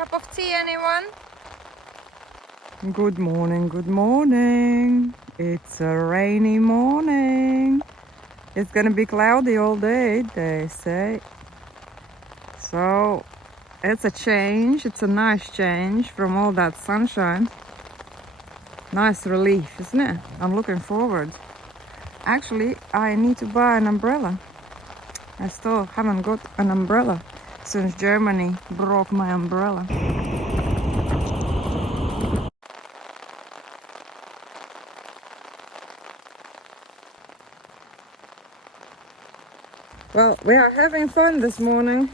Cup of tea, anyone? Good morning, good morning. It's a rainy morning. It's gonna be cloudy all day, they say. So it's a change, it's a nice change from all that sunshine. Nice relief, isn't it? I'm looking forward. Actually, I need to buy an umbrella. I still haven't got an umbrella since Germany broke my umbrella. Well, we are having fun this morning.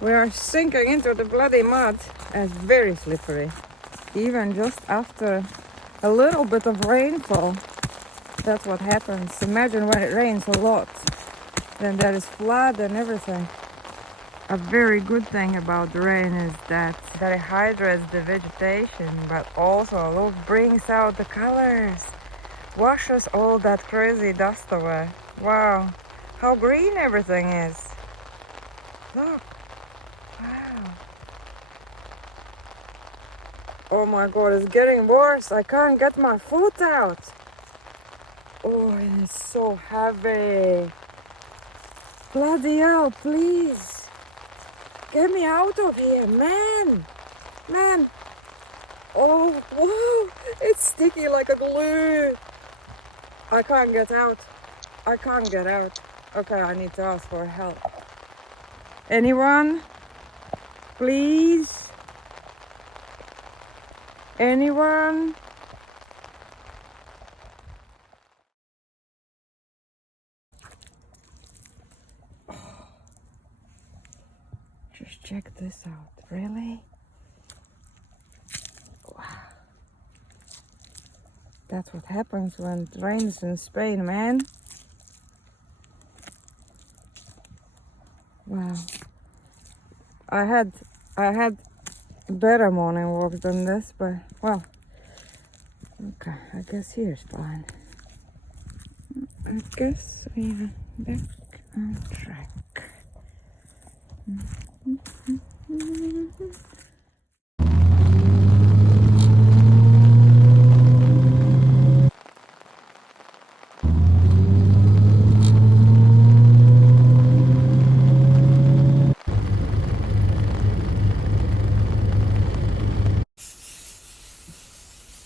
We are sinking into the bloody mud. It's very slippery. Even just after a little bit of rainfall, that's what happens. Imagine when it rains a lot, then there is flood and everything. A very good thing about the rain is that it hydrates the vegetation, but also, look, brings out the colors, washes all that crazy dust away. Wow, how green everything is. Look, wow. Oh my God, it's getting worse. I can't get my foot out. Oh, and it's so heavy. Bloody hell, please. Get me out of here, man. Man. Oh, whoa. It's sticky like a glue. I can't get out. I can't get out. Okay, I need to ask for help. Anyone? Please? Anyone? Just check this out. Really? Wow. That's what happens when it rains in Spain, man. Wow. I had better morning walks than this, but well, okay, I guess here's fine. I guess we are back on track.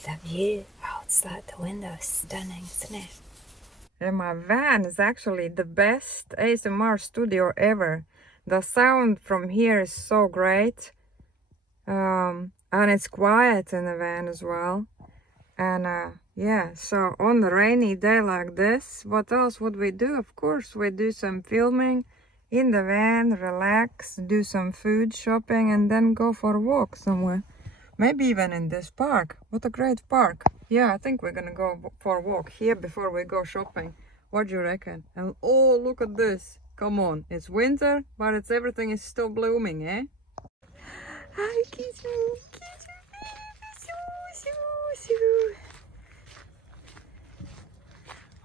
The view outside the window is stunning, isn't it? And my van is actually the best ASMR studio ever. The sound from here is so great. And it's quiet in the van as well. And yeah, so on a rainy day like this, what else would we do? Of course, we do some filming in the van, relax, do some food shopping, and then go for a walk somewhere. Maybe even in this park. What a great park. Yeah, I think we're gonna go for a walk here before we go shopping. What do you reckon? And oh, look at this. Come on, it's winter, but everything is still blooming, eh? Hi, Kizu.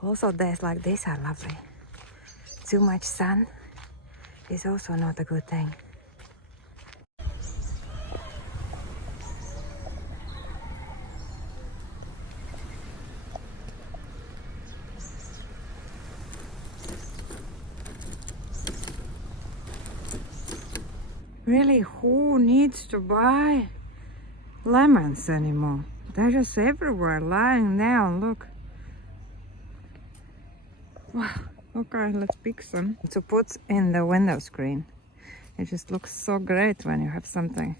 Also, days like this are lovely. Too much sun is also not a good thing. Really, who needs to buy lemons anymore? They're just everywhere, lying down, look. Wow, okay, let's pick some to put in the window screen. It just looks so great when you have something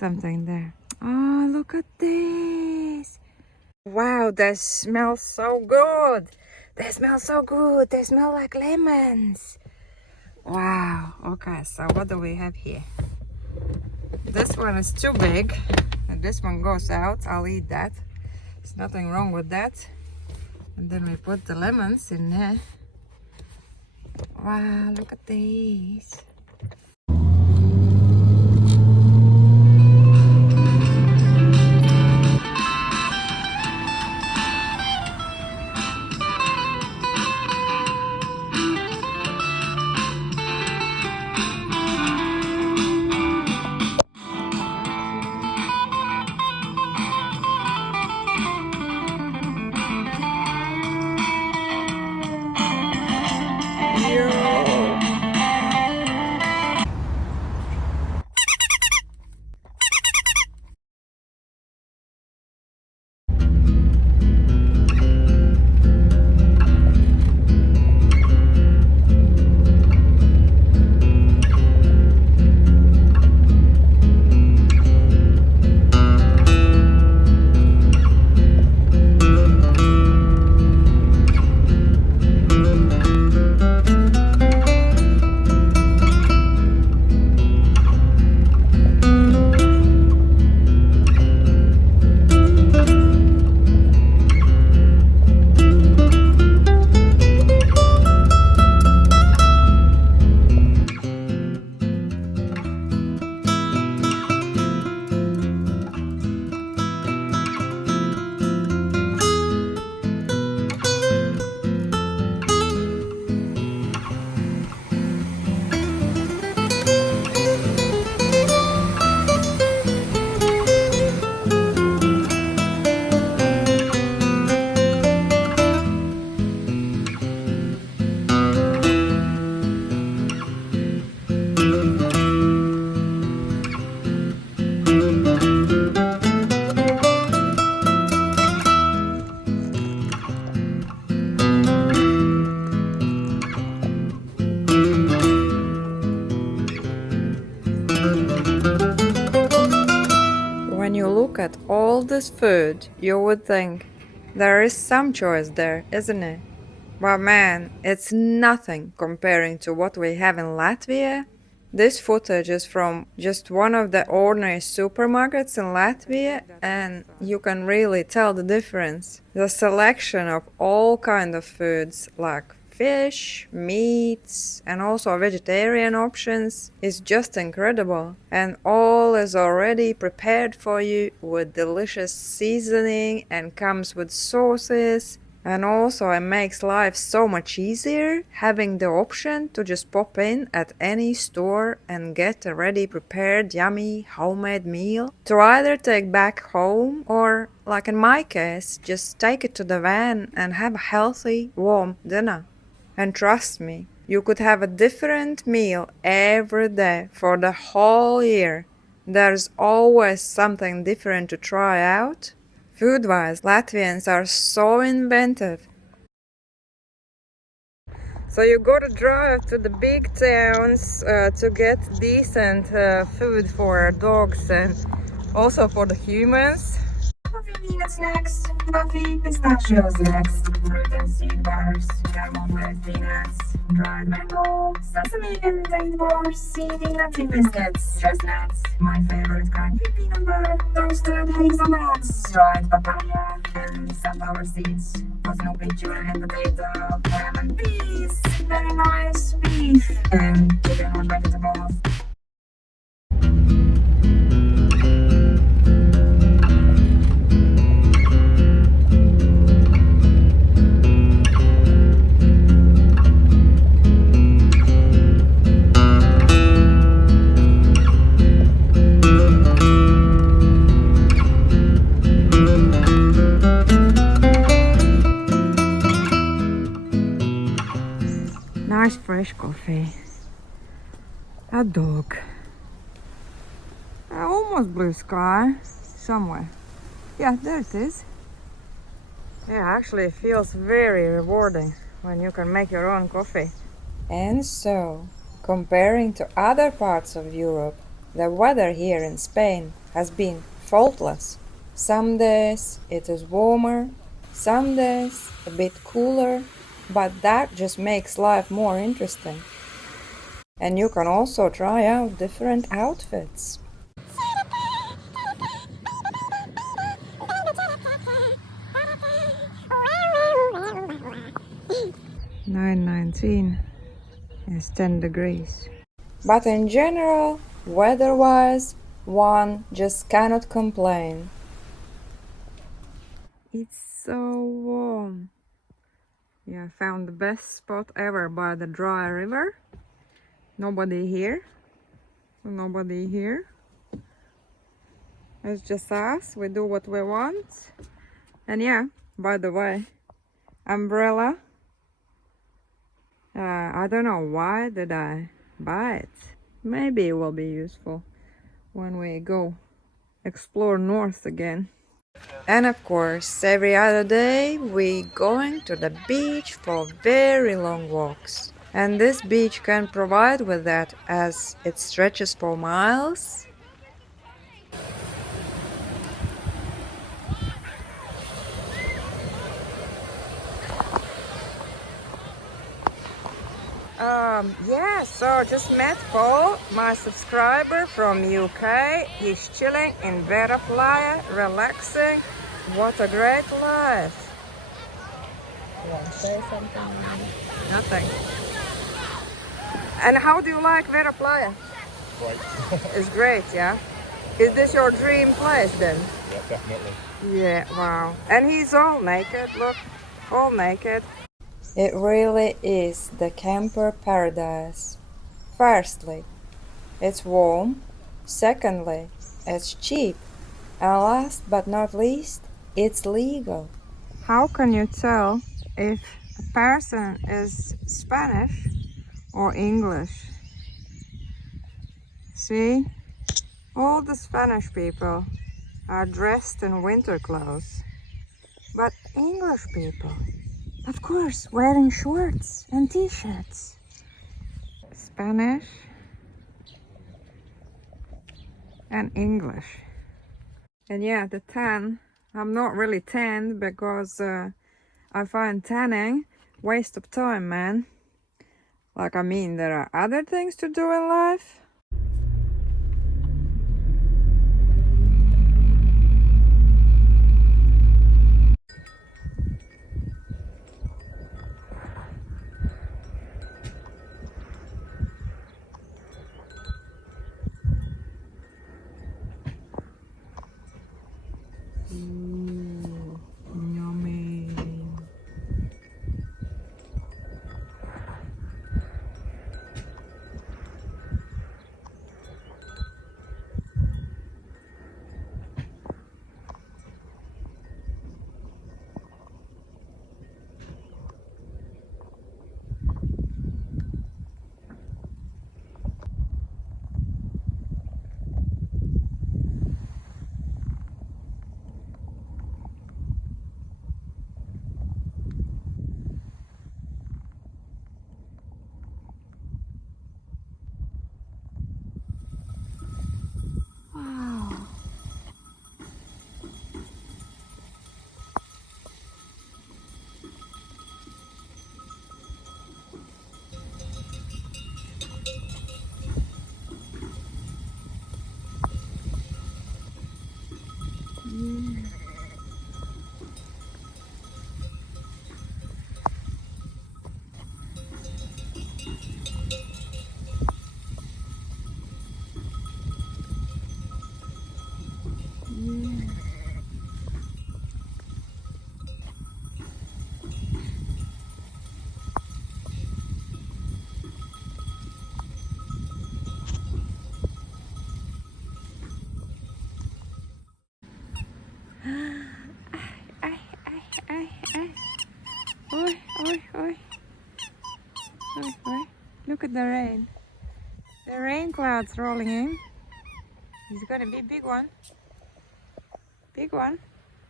there. Oh, look at this. Wow, they smell so good. They smell so good. They smell like lemons. Wow, okay, so what do we have here? This one is too big, and this one goes out. I'll eat that. There's nothing wrong with that. And then we put the lemons in there. Wow, look at these. When you look at all this food, you would think there is some choice there, isn't it? But man, it's nothing comparing to what we have in Latvia. This footage is from just one of the ordinary supermarkets in Latvia, and you can really tell the difference. The selection of all kind of foods like fish, meats, and also vegetarian options is just incredible. And all is already prepared for you with delicious seasoning and comes with sauces. And also it makes life so much easier having the option to just pop in at any store and get a ready prepared yummy homemade meal to either take back home or, like in my case, just take it to the van and have a healthy, warm dinner. And trust me, you could have a different meal every day for the whole year. There's always something different to try out. Food-wise, Latvians are so inventive. So you gotta drive to the big towns to get decent food for dogs and also for the humans. Convenient snacks, coffee, pistachios next, fruit and seed bars, camel peanuts, dried mango, sesame and date bars, seedy nutty biscuits, chestnuts, my favorite kind, peanut butter, toasted hazelnuts, dried papaya, and sunflower seeds, no picture and potato, ham and peas, very nice beef, and chicken with vegetables. Nice fresh coffee. A dog. Almost blue sky. Somewhere. Yeah, there it is. Yeah, actually it feels very rewarding when you can make your own coffee. And so, comparing to other parts of Europe, the weather here in Spain has been faultless. Some days it is warmer, some days a bit cooler, but that just makes life more interesting. And you can also try out different outfits. 9:19 is 10 degrees. But in general, weather-wise, one just cannot complain. It's so warm. Yeah, I found the best spot ever by the dry river. Nobody here. Nobody here. It's just us. We do what we want. And yeah, by the way, umbrella. I don't know why did I buy it. Maybe it will be useful when we go explore north again. And of course, every other day we going to the beach for very long walks. And this beach can provide with that as it stretches for miles. Yeah, so just met Paul, my subscriber from UK. He's chilling in Vera Playa, relaxing. What a great life. You want to say something? Nothing. And how do you like Vera Playa? Great. It's great, yeah? Is this your dream place then? Yeah, definitely. Yeah, wow. And he's all naked, look, all naked. It really is the camper paradise. Firstly, it's warm. Secondly, it's cheap. And last but not least, it's legal. How can you tell if a person is Spanish or English? See? All the Spanish people are dressed in winter clothes. But English people, of course, wearing shorts and t-shirts. Spanish and English. And yeah, the tan, I'm not really tanned because I find tanning waste of time, man. Like, I mean, there are other things to do in life. Ooh, yummy. Wow. Yeah. Yeah. Ay, ay, ay, ay. Oi, oi, oi. Oi, oi. Look at the rain. The rain clouds rolling in. It's gonna be a big one. Big one.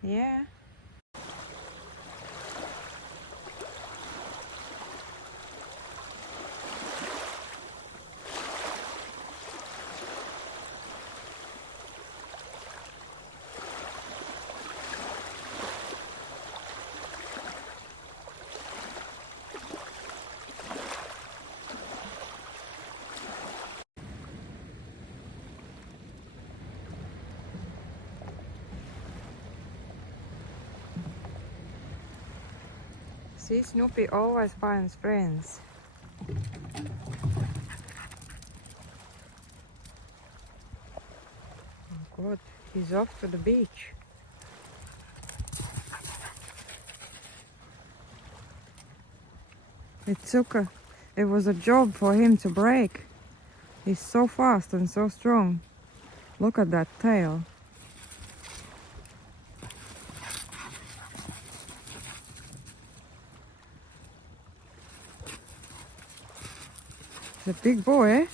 Yeah. See, Snoopy always finds friends. Oh God, he's off to the beach. It was a job for him to break. He's so fast and so strong. Look at that tail. He's a big boy, eh?